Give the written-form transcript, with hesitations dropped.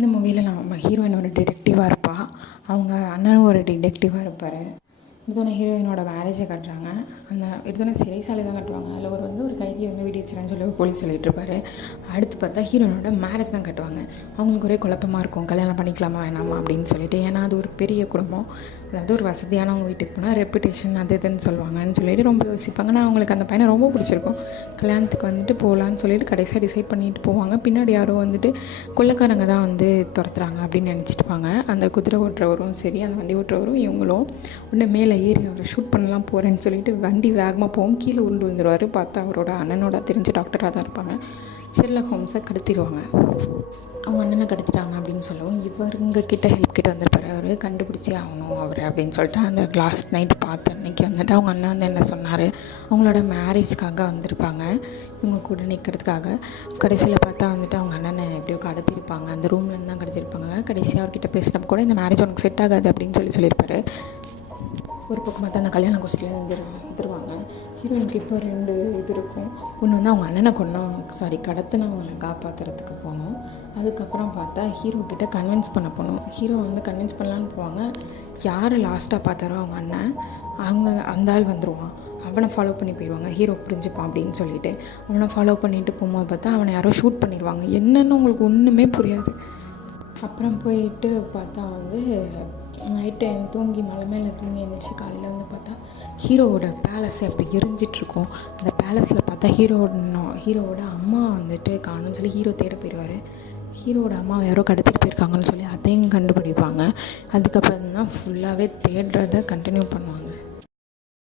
இந்த மூவியில் நம்ம ஹீரோயின் ஒரு டிடெக்டிவாக இருப்பாள், அவங்க அண்ணனும் ஒரு டிடெக்டிவாக இருப்பார். எடுத்தோன்னே ஹீரோயினோட மேரேஜை காட்டுறாங்க. அந்த எடுத்தோன்னே சிறைசாலை தான் காட்டுவாங்க. அதில் ஒரு கைதியை விடுவிச்சிடன்னு சொல்லி போலீஸ் சொல்லிட்டு இருப்பார். அடுத்து பார்த்தா ஹீரோயினோட மேரேஜ் தான் காட்டுவாங்க. அவங்களுக்கு ஒரே குழப்பமாக இருக்கும், கல்யாணம் பண்ணிக்கலாமா வேணாமா அப்படின்னு சொல்லிட்டு. ஏன்னா அது ஒரு பெரிய குடும்பம், அதாவது ஒரு வசதியானவங்க வீட்டுக்கு போனால் ரெப்புடேஷன் அது இதுன்னு சொல்லுவாங்கன்னு சொல்லிட்டு ரொம்ப யோசிப்பாங்க. ஆனால் அவங்களுக்கு அந்த பையனை ரொம்ப பிடிச்சிருக்கும். கல்யாணத்துக்கு போகலான்னு சொல்லிட்டு கடைசியாக டிசைட் பண்ணிட்டு போவாங்க. பின்னாடி யாரோ கொள்ளைக்காரங்க தான் துரத்துறாங்க அப்படின்னு நினச்சிட்டுப்பாங்க. அந்த குதிரை ஓட்டுறவரும் சரி, அந்த வண்டி ஓட்டுறவரும் இவங்களும் ஒன்று மேலே ஏறி அவரை ஷூட் பண்ணலாம் போகிறேன்னு சொல்லிட்டு வண்டி வேகமாக போகும். கீழே உருண்டு வந்துடுவார். பார்த்தா அவரோட அண்ணனோட தெரிஞ்ச டாக்டராக தான் இருப்பாங்க. ஷெர்லாக் ஹோம்ஸை கடத்திடுவாங்க. அவங்க அண்ணனை கடத்திட்டாங்க அப்படின்னு சொல்லவும் இவருங்க கிட்ட ஹெல்ப் கிட்ட வந்திருப்பாரு. அவர் கண்டுபிடிச்சி ஆகணும் அவர் அப்படின்னு சொல்லிட்டு அந்த லாஸ்ட் நைட்டு பார்த்த அன்றைக்கி அவங்க அண்ணன் என்ன சொன்னார், அவங்களோட மேரேஜ்க்காக வந்திருப்பாங்க இவங்க கூட நிற்கிறதுக்காக. கடைசியில் பார்த்தா அவங்க அண்ணனை எப்படியோ கடத்திருப்பாங்க, அந்த ரூம்லேருந்து தான் கடத்திருப்பாங்க. கடைசியாக அவர்கிட்ட பேசினப்போ கூட இந்த மேரேஜ் உனக்கு செட் ஆகாது அப்படின்னு சொல்லியிருப்பாரு. ஒரு பக்கம் பார்த்தா அந்த கல்யாண கோஷ்டியில் வந்துருவாங்க. ஹீரோயினுக்கு இப்போ 2 இது இருக்கும். ஒன்று அவங்க அண்ணனை கடத்தினவங்களை காப்பாற்றுறதுக்கு போகணும். அதுக்கப்புறம் பார்த்தா ஹீரோ கிட்ட கன்வின்ஸ் பண்ண போகணும். ஹீரோ கன்வின்ஸ் பண்ணலான்னு போவாங்க. யார் லாஸ்ட்டாக பார்த்தாரோ அவங்க அண்ணன், அந்த ஆள் வந்துடுவான். அவனை ஃபாலோ பண்ணி போயிடுவாங்க. ஹீரோ புரிஞ்சுப்பான் அப்படின்னு சொல்லிட்டு அவனை ஃபாலோ பண்ணிட்டு போகும்போது பார்த்தா அவனை யாரோ ஷூட் பண்ணிடுவாங்க. என்னென்னு உங்களுக்கு ஒன்றுமே புரியாது. அப்புறம் போயிட்டு பார்த்தா நைட் டைம் தூங்கி மலை மேலே தூங்கி எழுந்திரிச்சு காலையில் பார்த்தா ஹீரோவோட பேலஸ் அப்படி எரிஞ்சிட்ருக்கும். அந்த பேலஸில் பார்த்தா ஹீரோவோட அம்மா காணும்னு சொல்லி ஹீரோ தேட போயிடுவார். ஹீரோவோட அம்மாவை யாரோ கடத்திட்டு போயிருக்காங்கன்னு சொல்லி அதையும் கண்டுபிடிப்பாங்க. அதுக்கப்புறம் தான் ஃபுல்லாகவே தேடுறதை கண்டினியூ பண்ணுவாங்க.